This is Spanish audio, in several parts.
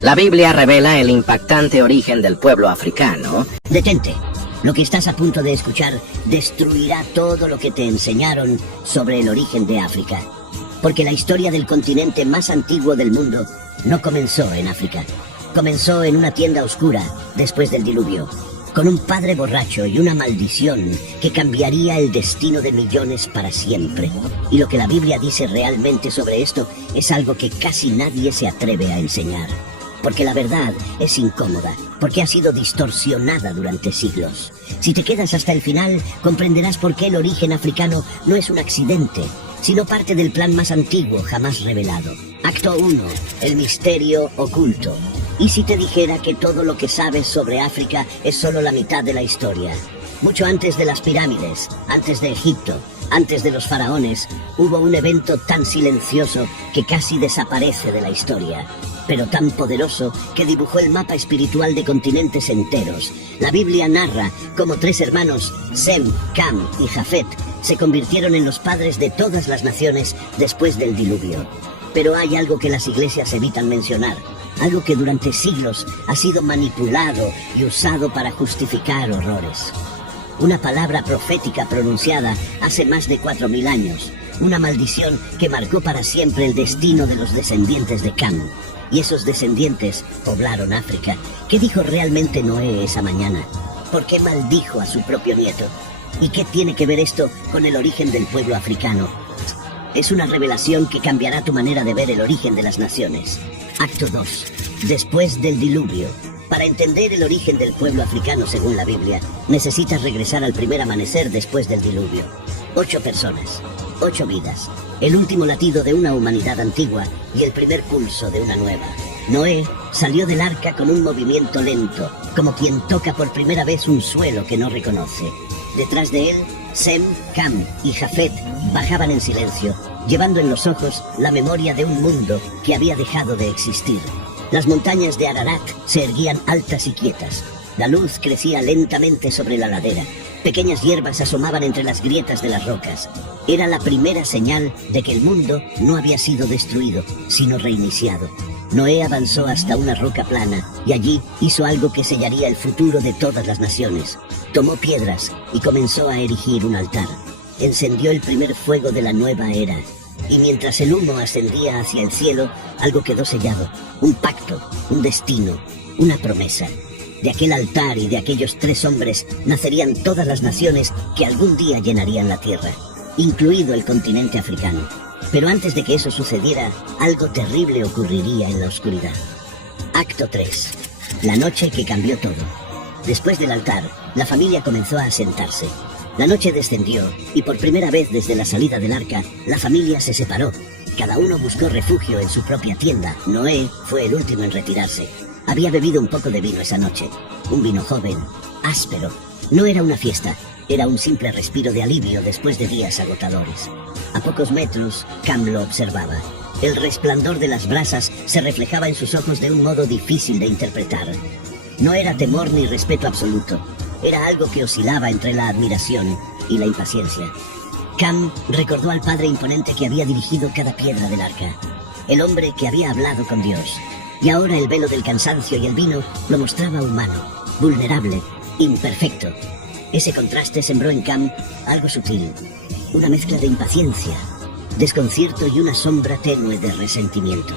La Biblia revela el impactante origen del pueblo africano. Detente. Lo que estás a punto de escuchar destruirá todo lo que te enseñaron sobre el origen de África. Porque la historia del continente más antiguo del mundo no comenzó en África. Comenzó en una tienda oscura después del diluvio, con un padre borracho y una maldición que cambiaría el destino de millones para siempre. Y lo que la Biblia dice realmente sobre esto es algo que casi nadie se atreve a enseñar. Porque la verdad es incómoda, porque ha sido distorsionada durante siglos. Si te quedas hasta el final, comprenderás por qué el origen africano no es un accidente, sino parte del plan más antiguo jamás revelado. Acto 1. El misterio oculto. ¿Y si te dijera que todo lo que sabes sobre África es solo la mitad de la historia? Mucho antes de las pirámides, antes de Egipto, antes de los faraones, hubo un evento tan silencioso que casi desaparece de la historia, pero tan poderoso que dibujó el mapa espiritual de continentes enteros. La Biblia narra cómo 3 hermanos, Sem, Cam y Jafet, se convirtieron en los padres de todas las naciones después del diluvio. Pero hay algo que las iglesias evitan mencionar, algo que durante siglos ha sido manipulado y usado para justificar horrores. Una palabra profética pronunciada hace más de 4000 años, una maldición que marcó para siempre el destino de los descendientes de Cam. Y esos descendientes poblaron África. ¿Qué dijo realmente Noé esa mañana? ¿Por qué maldijo a su propio nieto? ¿Y qué tiene que ver esto con el origen del pueblo africano? Es una revelación que cambiará tu manera de ver el origen de las naciones. Acto 2. Después del diluvio. Para entender el origen del pueblo africano según la Biblia, necesitas regresar al primer amanecer después del diluvio. 8 personas, 8 vidas, el último latido de una humanidad antigua y el primer pulso de una nueva. Noé salió del arca con un movimiento lento, como quien toca por primera vez un suelo que no reconoce. Detrás de él, Sem, Cam y Jafet bajaban en silencio, llevando en los ojos la memoria de un mundo que había dejado de existir. Las montañas de Ararat se erguían altas y quietas. La luz crecía lentamente sobre la ladera. Pequeñas hierbas asomaban entre las grietas de las rocas. Era la primera señal de que el mundo no había sido destruido, sino reiniciado. Noé avanzó hasta una roca plana y allí hizo algo que sellaría el futuro de todas las naciones. Tomó piedras y comenzó a erigir un altar. Encendió el primer fuego de la nueva era. Y mientras el humo ascendía hacia el cielo, algo quedó sellado. Un pacto, un destino, una promesa. De aquel altar y de aquellos 3 hombres nacerían todas las naciones que algún día llenarían la tierra, incluido el continente africano. Pero antes de que eso sucediera, algo terrible ocurriría en la oscuridad. Acto 3. La noche que cambió todo. Después del altar, la familia comenzó a sentarse. La noche descendió y por primera vez desde la salida del arca, la familia se separó. Cada uno buscó refugio en su propia tienda. Noé fue el último en retirarse. Había bebido un poco de vino esa noche. Un vino joven, áspero. No era una fiesta, era un simple respiro de alivio después de días agotadores. A pocos metros, Cam lo observaba. El resplandor de las brasas se reflejaba en sus ojos de un modo difícil de interpretar. No era temor ni respeto absoluto. Era algo que oscilaba entre la admiración y la impaciencia. Cam recordó al padre imponente que había dirigido cada piedra del arca. El hombre que había hablado con Dios. Y ahora el velo del cansancio y el vino lo mostraba humano, vulnerable, imperfecto. Ese contraste sembró en Cam algo sutil. Una mezcla de impaciencia, desconcierto y una sombra tenue de resentimiento.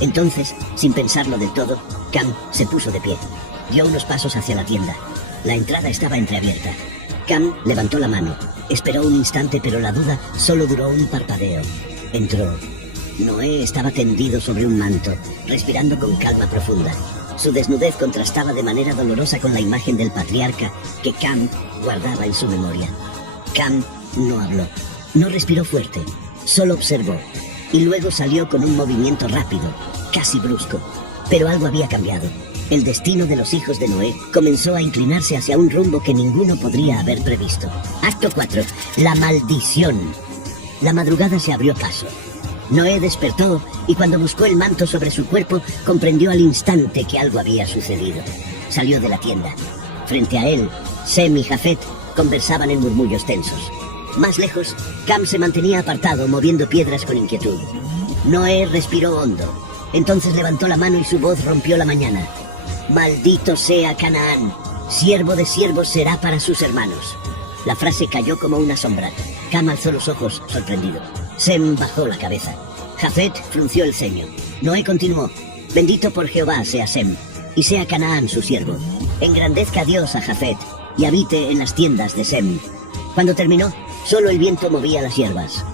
Entonces, sin pensarlo del todo, Cam se puso de pie. Dio unos pasos hacia la tienda. La entrada estaba entreabierta. Cam levantó la mano. Esperó un instante, pero la duda solo duró un parpadeo. Entró. Noé estaba tendido sobre un manto, respirando con calma profunda. Su desnudez contrastaba de manera dolorosa con la imagen del patriarca que Cam guardaba en su memoria. Cam no habló. No respiró fuerte. Solo observó. Y luego salió con un movimiento rápido, casi brusco. Pero algo había cambiado. El destino de los hijos de Noé comenzó a inclinarse hacia un rumbo que ninguno podría haber previsto. Acto 4. La maldición. La madrugada se abrió paso. Noé despertó y cuando buscó el manto sobre su cuerpo, comprendió al instante que algo había sucedido. Salió de la tienda. Frente a él, Sem y Jafet conversaban en murmullos tensos. Más lejos, Cam se mantenía apartado, moviendo piedras con inquietud. Noé respiró hondo. Entonces levantó la mano y su voz rompió la mañana. Maldito sea Canaán, siervo de siervos será para sus hermanos. La frase cayó como una sombra. Cam alzó los ojos, sorprendido. Sem bajó la cabeza. Jafet frunció el ceño. Noé continuó: bendito por Jehová sea Sem, y sea Canaán su siervo. Engrandezca Dios a Jafet, y habite en las tiendas de Sem. Cuando terminó, solo el viento movía las hierbas.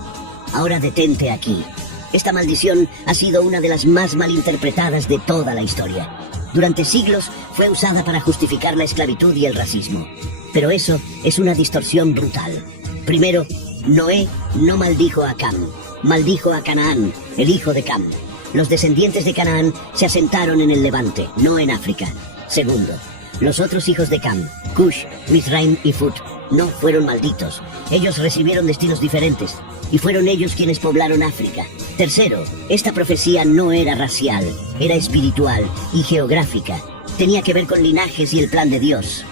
Ahora detente aquí. Esta maldición ha sido una de las más malinterpretadas de toda la historia. Durante siglos fue usada para justificar la esclavitud y el racismo. Pero eso es una distorsión brutal. Primero, Noé no maldijo a Cam, maldijo a Canaán, el hijo de Cam. Los descendientes de Canaán se asentaron en el Levante, no en África. Segundo, los otros hijos de Cam, Cush, Mizraim y Fut, no fueron malditos. Ellos recibieron destinos diferentes, y fueron ellos quienes poblaron África. Tercero, esta profecía no era racial, era espiritual y geográfica. Tenía que ver con linajes y el plan de Dios.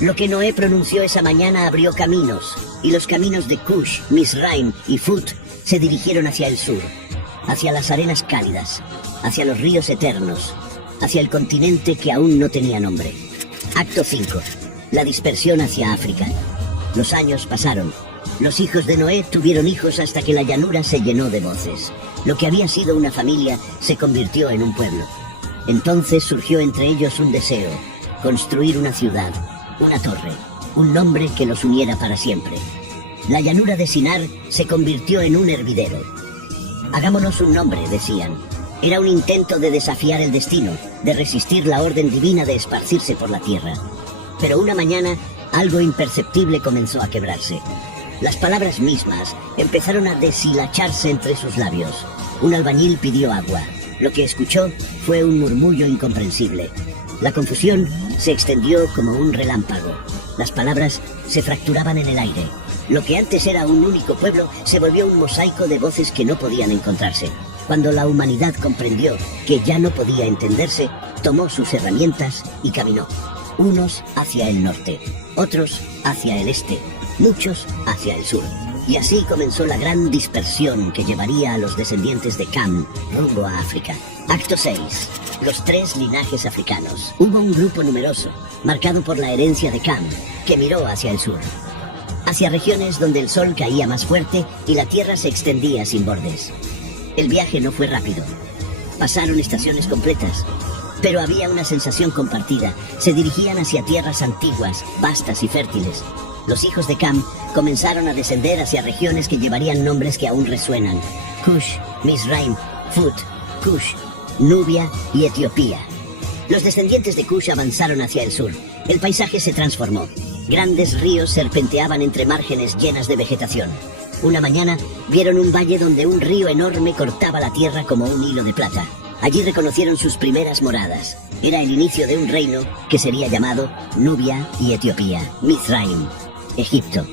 Lo que Noé pronunció esa mañana abrió caminos, y los caminos de Cush, Mizraim y Fut se dirigieron hacia el sur, hacia las arenas cálidas, hacia los ríos eternos, hacia el continente que aún no tenía nombre. Acto 5. La dispersión hacia África. Los años pasaron. Los hijos de Noé tuvieron hijos hasta que la llanura se llenó de voces. Lo que había sido una familia se convirtió en un pueblo. Entonces surgió entre ellos un deseo: construir una ciudad, una torre, un nombre que los uniera para siempre. La llanura de Sinar se convirtió en un hervidero. Hagámonos un nombre, decían. Era un intento de desafiar el destino, de resistir la orden divina de esparcirse por la tierra. Pero una mañana, algo imperceptible comenzó a quebrarse. Las palabras mismas empezaron a deshilacharse entre sus labios. Un albañil pidió agua. Lo que escuchó fue un murmullo incomprensible. La confusión se extendió como un relámpago. Las palabras se fracturaban en el aire. Lo que antes era un único pueblo se volvió un mosaico de voces que no podían encontrarse. Cuando la humanidad comprendió que ya no podía entenderse, tomó sus herramientas y caminó. Unos hacia el norte, otros hacia el este, muchos hacia el sur. Y así comenzó la gran dispersión que llevaría a los descendientes de Cam rumbo a África. Acto 6. Los 3 linajes africanos. Hubo un grupo numeroso, marcado por la herencia de Cam, que miró hacia el sur, hacia regiones donde el sol caía más fuerte y la tierra se extendía sin bordes. El viaje no fue rápido. Pasaron estaciones completas, pero había una sensación compartida. Se dirigían hacia tierras antiguas, vastas y fértiles. Los hijos de Cam comenzaron a descender hacia regiones que llevarían nombres que aún resuenan: Cush, Mizraim, Fut, Cush, Nubia y Etiopía. Los descendientes de Cush avanzaron hacia el sur. El paisaje se transformó. Grandes ríos serpenteaban entre márgenes llenas de vegetación. Una mañana vieron un valle donde un río enorme cortaba la tierra como un hilo de plata. Allí reconocieron sus primeras moradas. Era el inicio de un reino que sería llamado Nubia y Etiopía. Mizraim, Egipto.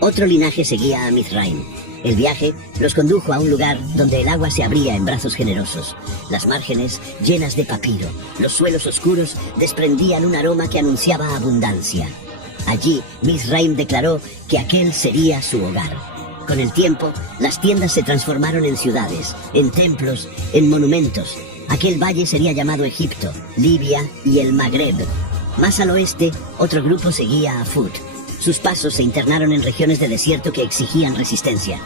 Otro linaje seguía a Mizraim. El viaje los condujo a un lugar donde el agua se abría en brazos generosos. Las márgenes llenas de papiro, los suelos oscuros desprendían un aroma que anunciaba abundancia. Allí, Mizraim declaró que aquel sería su hogar. Con el tiempo, las tiendas se transformaron en ciudades, en templos, en monumentos. Aquel valle sería llamado Egipto, Libia y el Magreb. Más al oeste, otro grupo seguía a Fut. Sus pasos se internaron en regiones de desierto que exigían resistencia.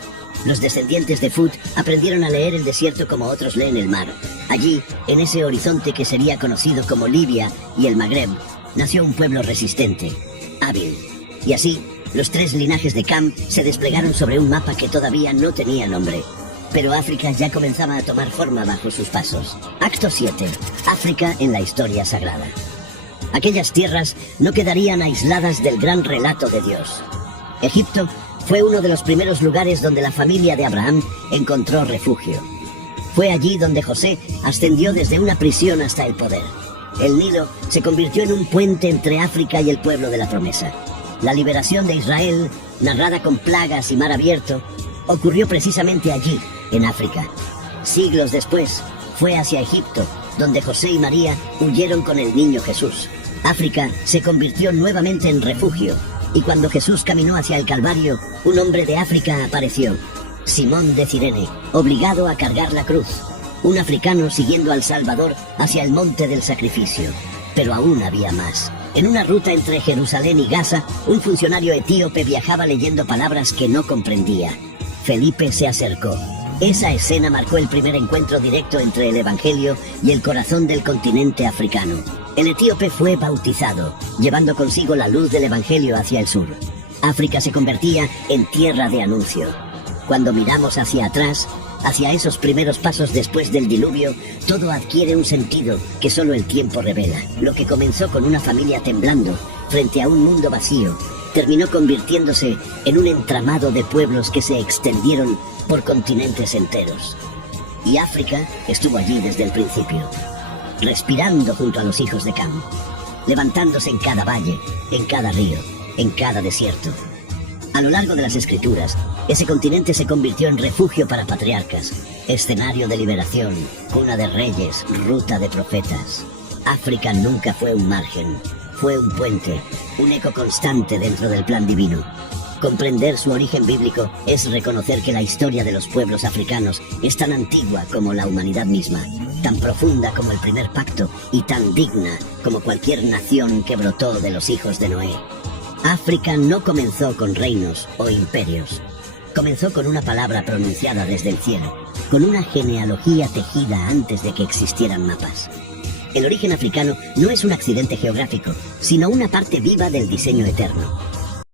Los descendientes de Fut aprendieron a leer el desierto como otros leen el mar. Allí, en ese horizonte que sería conocido como Libia y el Magreb, nació un pueblo resistente, hábil. Y así, los 3 linajes de Cam se desplegaron sobre un mapa que todavía no tenía nombre. Pero África ya comenzaba a tomar forma bajo sus pasos. Acto 7. África en la historia sagrada. Aquellas tierras no quedarían aisladas del gran relato de Dios. Egipto fue uno de los primeros lugares donde la familia de Abraham encontró refugio. Fue allí donde José ascendió desde una prisión hasta el poder. El Nilo se convirtió en un puente entre África y el pueblo de la promesa. La liberación de Israel, narrada con plagas y mar abierto, ocurrió precisamente allí, en África. Siglos después, fue hacia Egipto, donde José y María huyeron con el niño Jesús. África se convirtió nuevamente en refugio, y cuando Jesús caminó hacia el Calvario, un hombre de África apareció, Simón de Cirene, obligado a cargar la cruz. Un africano siguiendo al Salvador hacia el monte del sacrificio. Pero aún había más. En una ruta entre Jerusalén y Gaza, un funcionario etíope viajaba leyendo palabras que no comprendía. Felipe se acercó. Esa escena marcó el primer encuentro directo entre el Evangelio y el corazón del continente africano. El etíope fue bautizado, llevando consigo la luz del Evangelio hacia el sur. África se convertía en tierra de anuncio. Cuando miramos hacia atrás, hacia esos primeros pasos después del diluvio, todo adquiere un sentido que solo el tiempo revela. Lo que comenzó con una familia temblando frente a un mundo vacío, terminó convirtiéndose en un entramado de pueblos que se extendieron por continentes enteros. Y África estuvo allí desde el principio, respirando junto a los hijos de Cam, levantándose en cada valle, en cada río, en cada desierto. A lo largo de las escrituras, ese continente se convirtió en refugio para patriarcas, escenario de liberación, cuna de reyes, ruta de profetas. África nunca fue un margen, fue un puente, un eco constante dentro del plan divino. Comprender su origen bíblico es reconocer que la historia de los pueblos africanos es tan antigua como la humanidad misma, tan profunda como el primer pacto y tan digna como cualquier nación que brotó de los hijos de Noé. África no comenzó con reinos o imperios. Comenzó con una palabra pronunciada desde el cielo, con una genealogía tejida antes de que existieran mapas. El origen africano no es un accidente geográfico, sino una parte viva del diseño eterno.